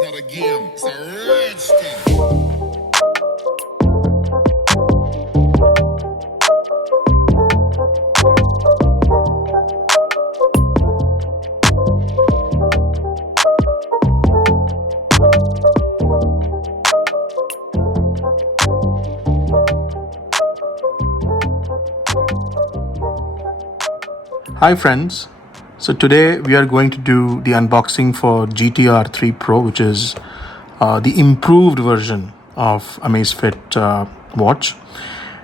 It's not a game, it's a rich thing. Hi friends, so today we are going to do the unboxing for GTR 3 Pro, which is the improved version of Amazfit watch,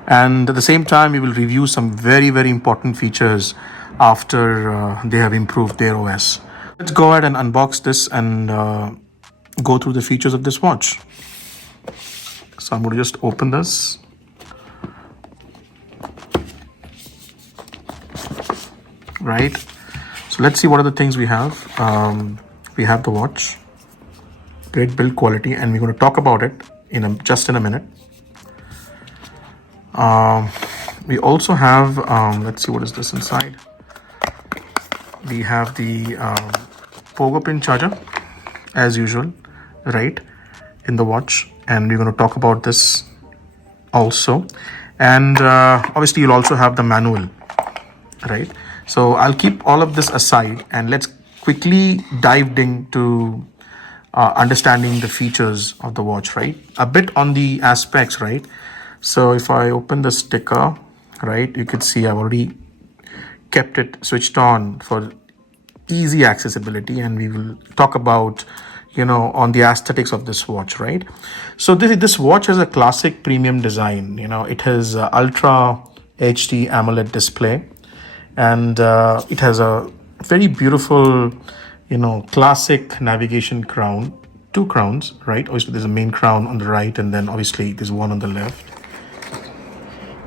and at the same time we will review some very important features after they have improved their OS. Let's go ahead and unbox this and go through the features of this watch. So I'm going to just open this. Right, so let's see what are the things we have. We have the watch, great build quality, and we're going to talk about it just in a minute. We also have let's see, what is this inside. We have the pogo pin charger as usual, right, in the watch, and we're going to talk about this also. And obviously you'll also have the manual, right? So I'll keep all of this aside and let's quickly dive into understanding the features of the watch, right? A bit on the aspects, right? So if I open the sticker, right, you could see I've already kept it switched on for easy accessibility, and we will talk about, on the aesthetics of this watch, right? So this watch has a classic premium design. It has Ultra HD Amoled display. And it has a very beautiful, classic navigation crown, two crowns, right? Obviously, there's a main crown on the right, and then obviously there's one on the left.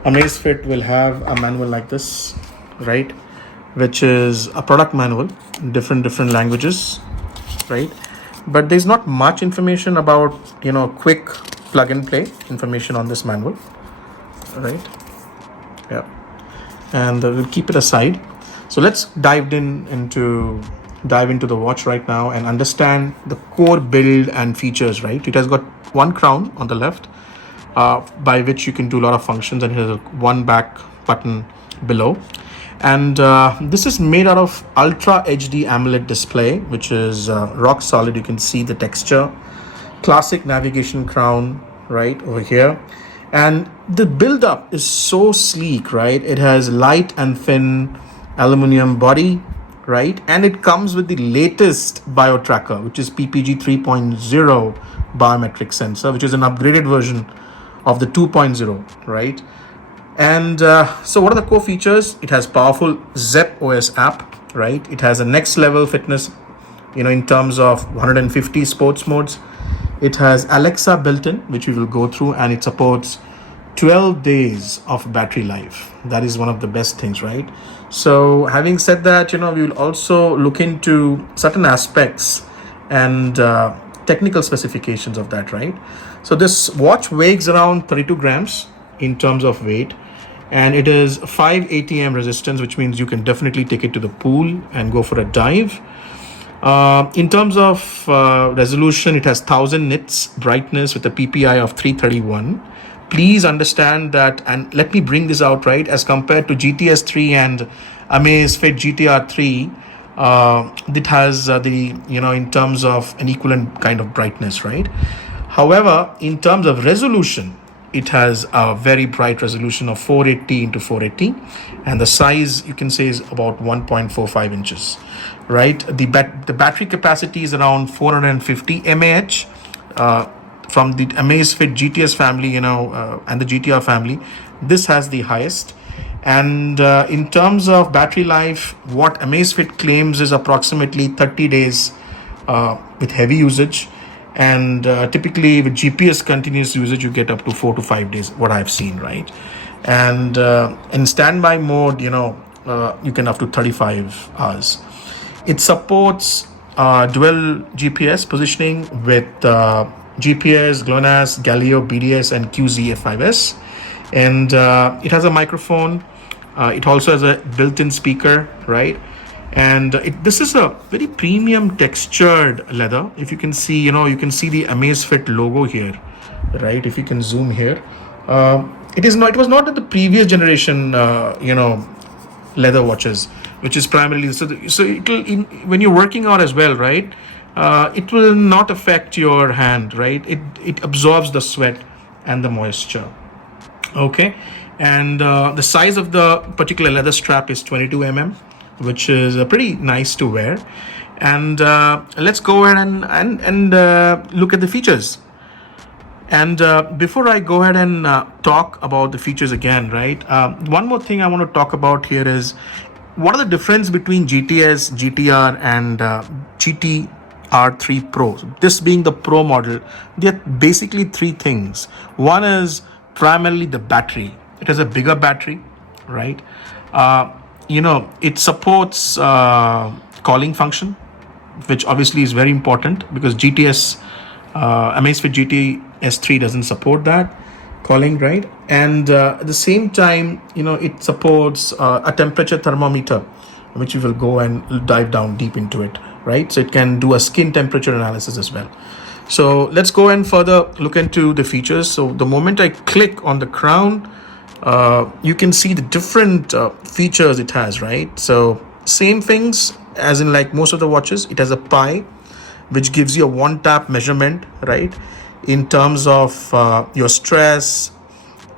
Amazfit will have a manual like this, right? Which is a product manual in different languages, right? But there's not much information about, quick plug and play information on this manual, right? Yeah. And we'll keep it aside. So let's dive into the watch right now and understand the core build and features, right? It has got one crown on the left, by which you can do a lot of functions, and it has one back button below. And this is made out of Ultra HD AMOLED display, which is rock solid. You can see the texture. Classic navigation crown right over here. And the build-up is so sleek, right? It has light and thin aluminum body, right? And it comes with the latest bio tracker, which is PPG 3.0 biometric sensor, which is an upgraded version of the 2.0, right? And so what are the core features? It has powerful ZephyrOS app, right? It has a next level fitness, in terms of 150 sports modes. It has Alexa built in, which we will go through, and it supports 12 days of battery life. That is one of the best things, right? So having said that, we will also look into certain aspects and technical specifications of that, right? So this watch weighs around 32 grams in terms of weight, and it is 5 ATM resistance, which means you can definitely take it to the pool and go for a dive. In terms of resolution, it has 1000 nits brightness with a PPI of 331. Please understand that, and let me bring this out, right, as compared to GTS 3 and Amazfit GTR 3, it has in terms of an equivalent kind of brightness, right? However, in terms of resolution, it has a very bright resolution of 480 into 480, and the size, you can say, is about 1.45 inches, right? The battery capacity is around 450 mAh. From the Amazfit GTS family, and the GTR family, this has the highest. And in terms of battery life, what Amazfit claims is approximately 30 days with heavy usage. And typically with GPS continuous usage, you get up to 4 to 5 days, what I've seen, right? And in standby mode, you can up to 35 hours. It supports dual GPS positioning with GPS, GLONASS, Galileo, BDS, and QZF5S. And it has a microphone. It also has a built-in speaker, right? And this is a very premium textured leather. If you can see, you can see the Amazfit logo here, right? If you can zoom here, it was not in the previous generation, leather watches, which is primarily so it will when you're working out as well, right? It will not affect your hand, right? It absorbs the sweat and the moisture. Okay, and the size of the particular leather strap is 22 which is pretty nice to wear. And let's go ahead and look at the features. And before I go ahead and talk about the features again, right? One more thing I want to talk about here is what are the difference between GTS, GTR, and GTR3 Pro. So this being the Pro model, there are basically three things. One is primarily the battery. It has a bigger battery, right? It supports calling function, which obviously is very important because Amazfit GTS3 doesn't support that calling, right? And at the same time, it supports a temperature thermometer, which we will go and dive down deep into it, right? So it can do a skin temperature analysis as well. So let's go and further look into the features. So the moment I click on the crown, you can see the different features it has, right? So same things as in like most of the watches. It has a pi, which gives you a one tap measurement, right? In terms of your stress,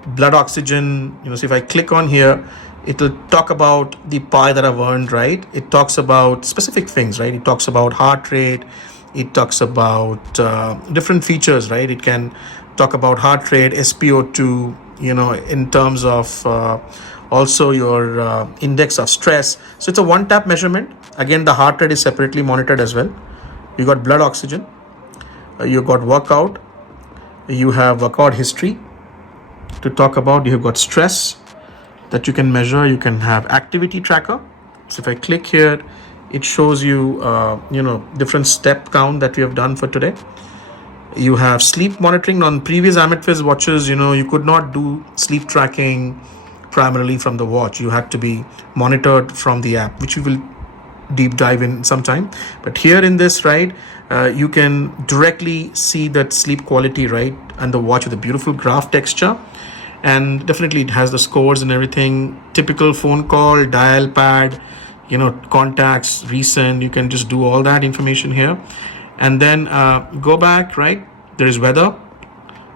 blood oxygen. So if I click on here, it will talk about the pi that I've earned, right? It talks about specific things, right? It talks about heart rate. It talks about different features, right? It can talk about heart rate, SpO2, in terms of also your index of stress. So it's a one tap measurement. Again, the heart rate is separately monitored as well. You got blood oxygen, you got workout, you have workout history to talk about, you have got stress that you can measure, you can have activity tracker. So if I click here, it shows you, different step count that we have done for today. You have sleep monitoring. On previous Amoled watches, you could not do sleep tracking primarily from the watch. You had to be monitored from the app, which we will deep dive in sometime. But here in this, right, you can directly see that sleep quality, right, and the watch with a beautiful graph texture. And definitely it has the scores and everything. Typical phone call, dial pad, contacts, recent. You can just do all that information here. And then go back, right? There is weather.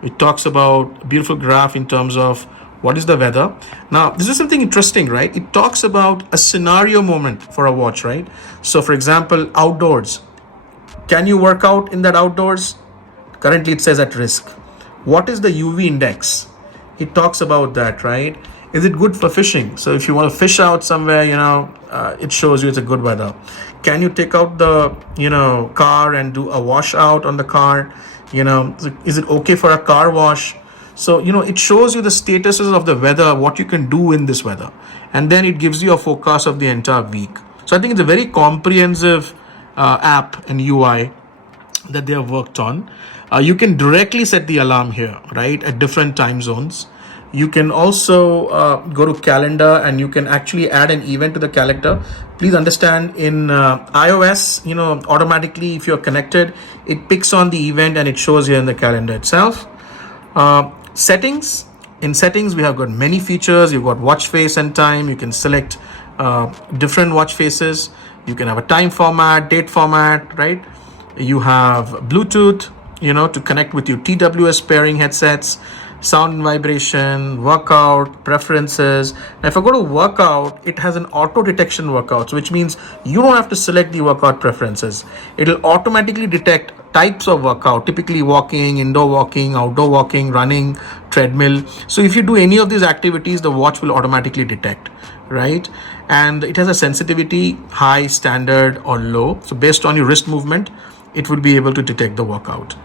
It talks about beautiful graph in terms of what is the weather. Now, this is something interesting, right? It talks about a scenario moment for a watch, right? So for example, outdoors. Can you work out in that outdoors? Currently it says at risk. What is the UV index? It talks about that, right? Is it good for fishing? So if you want to fish out somewhere, it shows you it's a good weather. Can you take out the, car and do a wash out on the car? Is it okay for a car wash? So, it shows you the statuses of the weather, what you can do in this weather. And then it gives you a forecast of the entire week. So I think it's a very comprehensive app and UI that they have worked on. You can directly set the alarm here, right, at different time zones. You can also go to calendar and you can actually add an event to the calendar. Please understand in iOS, automatically if you're connected, it picks on the event and it shows here in the calendar itself. Settings. In settings, we have got many features. You've got watch face and time. You can select different watch faces. You can have a time format, date format, right? You have Bluetooth, to connect with your TWS pairing headsets, sound and vibration, workout, preferences. Now, if I go to workout, it has an auto detection workouts, which means you don't have to select the workout preferences. It'll automatically detect types of workout, typically walking, indoor walking, outdoor walking, running, treadmill. So if you do any of these activities, the watch will automatically detect, right? And it has a sensitivity, high, standard, or low. So based on your wrist movement, it will be able to detect the workout.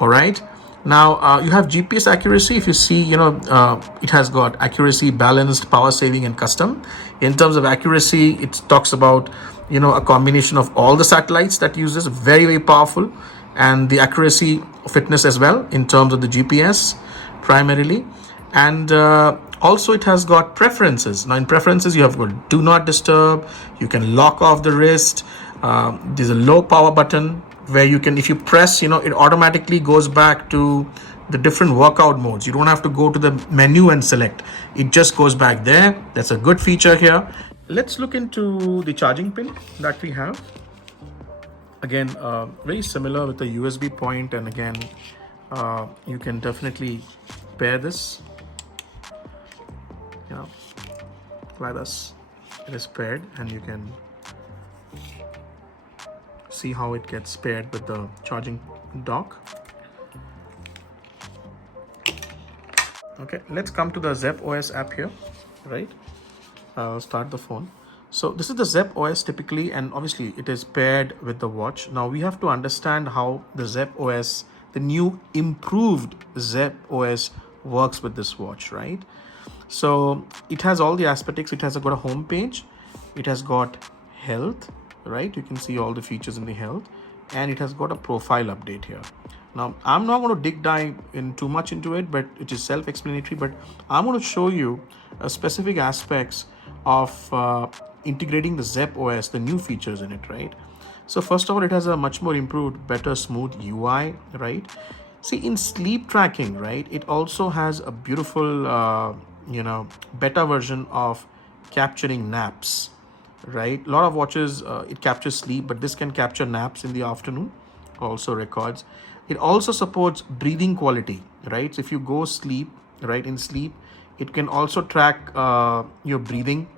All right. Now you have GPS accuracy. If you see, it has got accuracy, balanced, power saving, and custom. In terms of accuracy, it talks about, a combination of all the satellites that uses, very, very powerful, and the accuracy fitness as well in terms of the GPS primarily. And also it has got preferences. Now in preferences you have got do not disturb, you can lock off the wrist. There's a low power button where you can, if you press, it automatically goes back to the different workout modes. You don't have to go to the menu and select, it just goes back there. That's a good feature here. Let's look into the charging pin that we have. Again, very similar with the USB point, and again, you can definitely pair this, like this. It is paired, and you can see how it gets paired with the charging dock. Okay, let's come to the ZephyrOS app here, right? I'll start the phone. So this is the ZephyrOS typically, and obviously it is paired with the watch. Now we have to understand how the ZephyrOS, the new improved ZephyrOS, works with this watch, right? So it has all the aspects. It has got a home page, it has got health, right? You can see all the features in the health, and it has got a profile update here. Now I'm not going to dive in too much into it, but it is self-explanatory. But I'm going to show you specific aspects of integrating the ZephyrOS, the new features in it, right? So first of all, it has a much more improved, better, smooth UI, right? See, in sleep tracking, right, it also has a beautiful beta version of capturing naps, right? A lot of watches, it captures sleep, but this can capture naps in the afternoon, also records. It also supports breathing quality, right? So if you go sleep, right, in sleep, it can also track your breathing.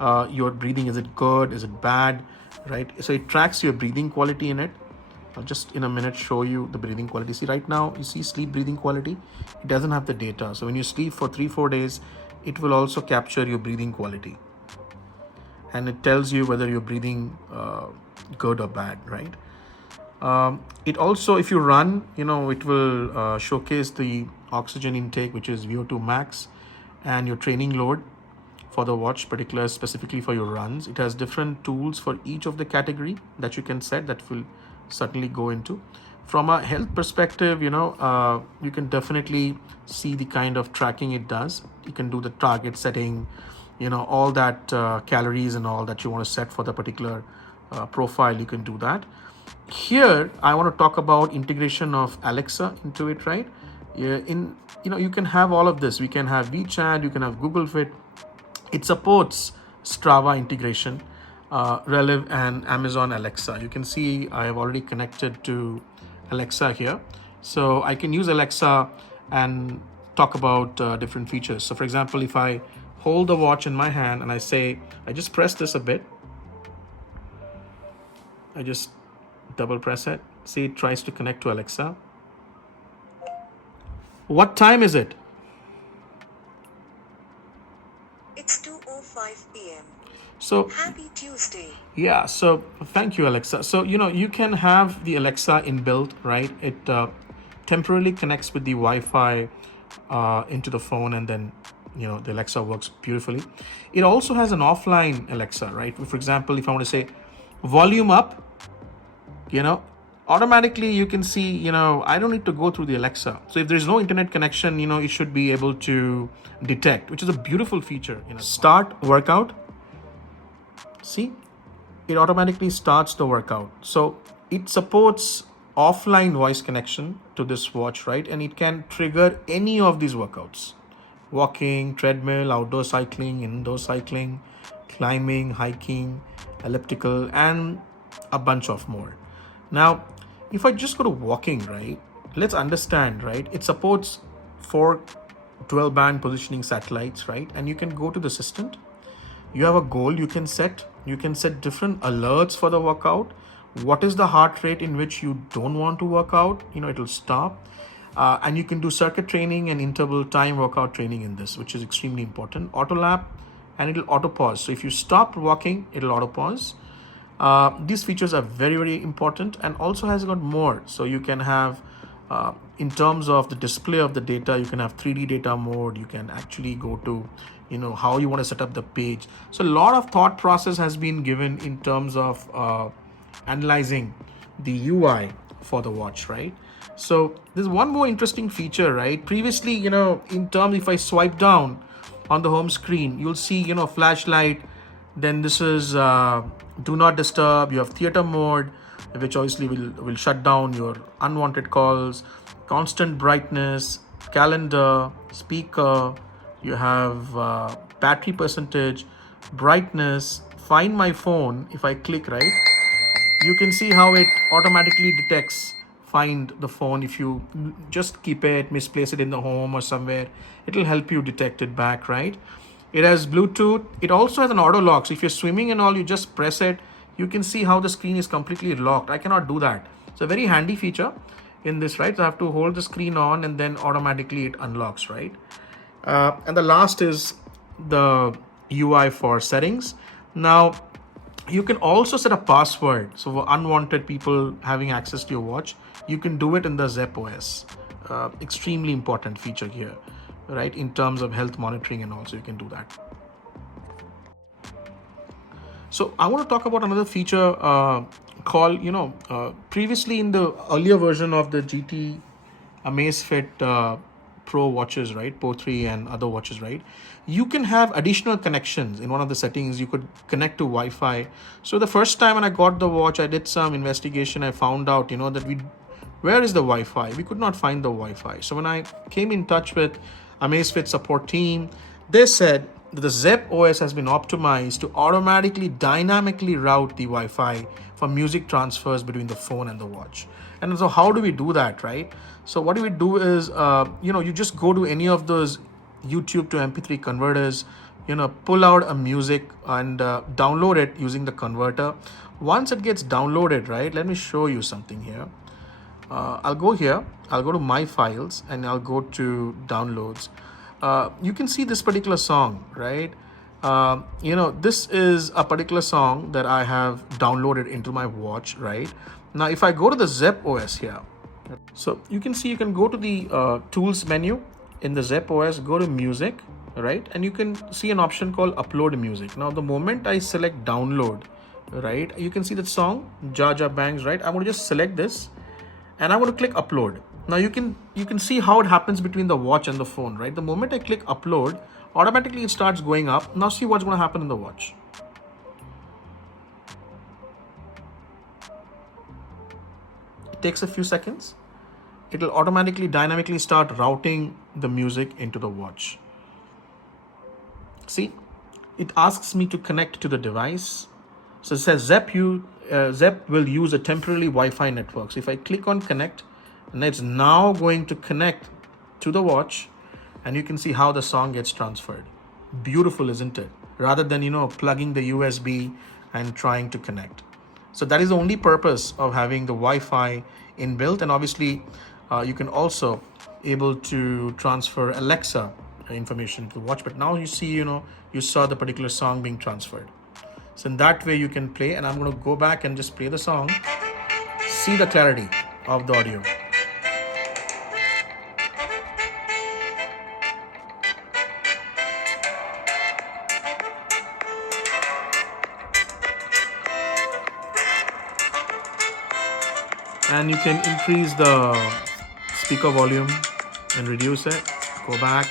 Is it good, is it bad, right? So it tracks your breathing quality in it. I'll just in a minute show you the breathing quality. See, right now you see sleep breathing quality, it doesn't have the data. So when you sleep for 3-4 days, it will also capture your breathing quality, and it tells you whether you're breathing good or bad, right? It also, if you run, it will showcase the oxygen intake, which is VO2 max, and your training load for the watch, particular specifically for your runs. It has different tools for each of the category that you can set, that will certainly go into. From a health perspective, you can definitely see the kind of tracking it does. You can do the target setting, all that calories and all that you want to set for the particular profile. You can do that. Here I want to talk about integration of Alexa into it, right? You can have all of this. We can have WeChat, you can have Google Fit. It supports Strava integration, Relive, and Amazon Alexa. You can see I have already connected to Alexa here, so I can use Alexa and talk about different features. So for example, if I hold the watch in my hand and I just press this a bit, I just double press it. See, it tries to connect to Alexa. What time is it? It's 2:05 p.m. So Happy Tuesday. yeah, so thank you, Alexa. So you can have the Alexa inbuilt, right? It temporarily connects with the Wi-Fi into the phone, and then the Alexa works beautifully. It also has an offline Alexa, right? For example, if I want to say volume up, automatically you can see, I don't need to go through the Alexa. So if there's no internet connection, it should be able to detect, which is a beautiful feature. Start workout. See, it automatically starts the workout. So it supports offline voice connection to this watch, right? And it can trigger any of these workouts: walking, treadmill, outdoor cycling, indoor cycling, climbing, hiking, elliptical, and a bunch of more. Now, if I just go to walking, right, let's understand, right, it supports 4 12-band positioning satellites, right? And you can go to the assistant. You have a goal you can set. You can set different alerts for the workout. What is the heart rate in which you don't want to work out? It'll stop. And you can do circuit training and interval time workout training in this, which is extremely important. Auto lap, and it'll auto pause. So if you stop walking, it'll auto pause. These features are very, very important, and also has got more. So you can have, in terms of the display of the data, you can have 3D data mode. You can actually go to, how you want to set up the page. So a lot of thought process has been given in terms of analyzing the UI for the watch, right? So there's one more interesting feature, right? Previously, in terms, if I swipe down on the home screen, you'll see, flashlight. Then this is do not disturb. You have theater mode, which obviously will shut down your unwanted calls, constant brightness, calendar, speaker. You have battery percentage, brightness, find my phone. If I click, right, you can see how it automatically detects find the phone. If you just keep it, misplace it in the home or somewhere, it'll help you detect it back, right? It has Bluetooth. It also has an auto lock, so if you're swimming and all, you just press it, you can see how the screen is completely locked. I cannot do that. It's a very handy feature in this, right? So I have to hold the screen on and then automatically it unlocks, right? And the last is the UI for settings. Now you can also set a password, so for unwanted people having access to your watch, you can do it in the ZephyrOS. Extremely important feature here, right? In terms of health monitoring, and also you can do that. So I want to talk about another feature called, previously in the earlier version of the GT Amazfit Pro watches, right? Pro 3 and other watches, right? You can have additional connections. In one of the settings, you could connect to Wi-Fi. So the first time when I got the watch, I did some investigation. I found out, that where is the Wi-Fi? We could not find the Wi-Fi. So when I came in touch with Amazfit support team, they said that the ZephyrOS has been optimized to automatically dynamically route the Wi-Fi for music transfers between the phone and the watch. And so how do we do that, right? So what do we do is, you just go to any of those YouTube to MP3 converters, pull out a music and download it using the converter. Once it gets downloaded, right, let me show you something here. I'll go here, I'll go to my files and I'll go to downloads. You can see this particular song, right? This is a particular song that I have downloaded into my watch, right? Now, if I go to the ZephyrOS here, so you can see you can go to the tools menu in the ZephyrOS, go to music, right? And you can see an option called upload music. Now, the moment I select download, right, you can see the song Jaja Bangs, right? I'm going to just select this and I'm going to click upload. Now you can see how it happens between the watch and the phone, right? The moment I click upload, automatically it starts going up. Now see what's going to happen in the watch. It takes a few seconds. It'll automatically dynamically start routing the music into the watch. See, it asks me to connect to the device. So it says Zep will use a temporary Wi-Fi network. So if I click on connect, and it's now going to connect to the watch, and you can see how the song gets transferred. Beautiful, isn't it? Rather than, plugging the USB and trying to connect. So that is the only purpose of having the Wi-Fi inbuilt. And obviously, you can also able to transfer Alexa information to the watch. But now you see, you saw the particular song being transferred. So in that way you can play, and I'm going to go back and just play the song. See the clarity of the audio. And you can increase the speaker volume and reduce it. Go back.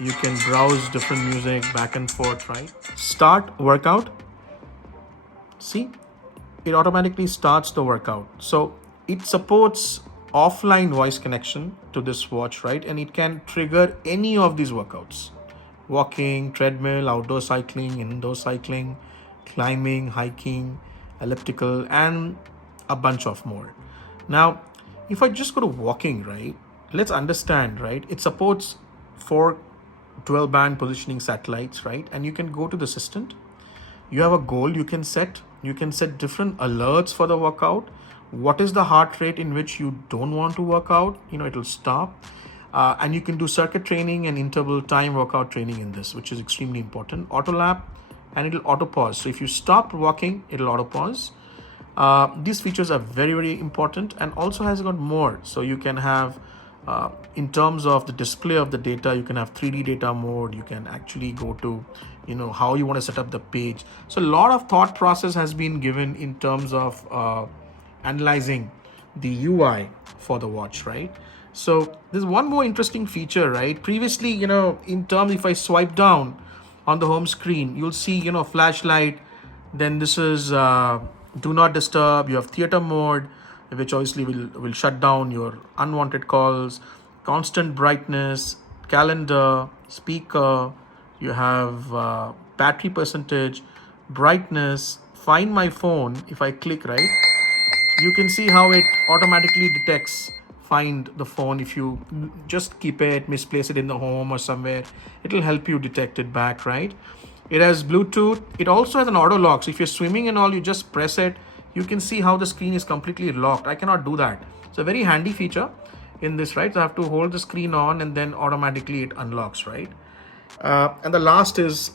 You can browse different music back and forth, right? Start workout. See, it automatically starts the workout. So it supports offline voice connection to this watch, right? And it can trigger any of these workouts: walking, treadmill, outdoor cycling, indoor cycling, climbing, hiking, elliptical, and a bunch of more. Now, if I just go to walking, right, let's understand, right, it supports 4 12 band positioning satellites, right? And you can go to the assistant. You have a goal you can set. You can set different alerts for the workout. What is the heart rate in which you don't want to work out? It'll stop. And you can do circuit training and interval time workout training in this, which is extremely important. Auto lap, and it'll auto pause. So if you stop walking, it'll auto pause. These features are very, very important, and also has got more. So you can have, in terms of the display of the data, you can have 3D data mode. You can actually go to, how you want to set up the page. So a lot of thought process has been given in terms of analyzing the UI for the watch, right? So there's one more interesting feature, right? Previously, in terms, if I swipe down on the home screen, you'll see, flashlight. Then this is do not disturb. You have theater mode, which obviously will shut down your unwanted calls, constant brightness, calendar, speaker. You have battery percentage, brightness, find my phone. If I click, right, you can see how it automatically detects find the phone. If you just keep it, misplace it in the home or somewhere, it'll help you detect it back, right? It has Bluetooth. It also has an auto lock. So if you're swimming and all, you just press it. You can see how the screen is completely locked. I cannot do that. It's a very handy feature in this, right? So I have to hold the screen on and then automatically it unlocks, right? And the last is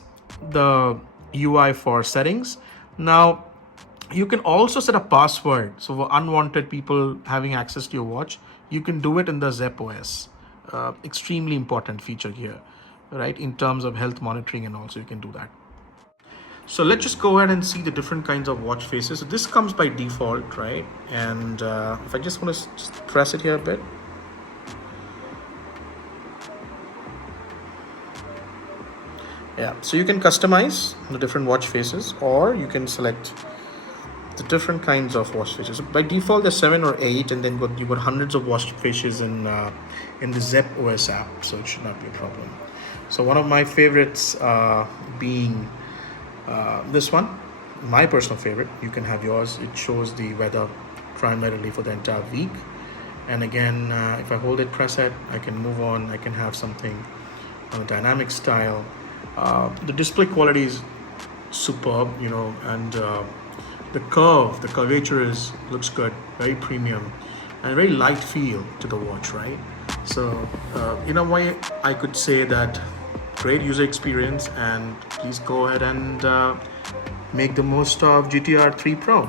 the UI for settings. Now, you can also set a password. So for unwanted people having access to your watch, you can do it in the ZephyrOS. Extremely important feature here, right? In terms of health monitoring, and also you can do that. So let's just go ahead and see the different kinds of watch faces. So this comes by default, right? And if I just want to just press it here a bit. Yeah, so you can customize the different watch faces, or you can select the different kinds of watch faces. So by default, there's 7 or 8, and then you got hundreds of watch faces in the ZephyrOS app, so it should not be a problem. So one of my favorites being this one, my personal favorite. You can have yours. It shows the weather primarily for the entire week. And again, if I hold it, press it, I can move on. I can have something on a dynamic style. The display quality is superb, and the curvature looks good, very premium, and very light feel to the watch, right? So in a way, I could say that great user experience, and please go ahead and make the most of GTR 3 Pro.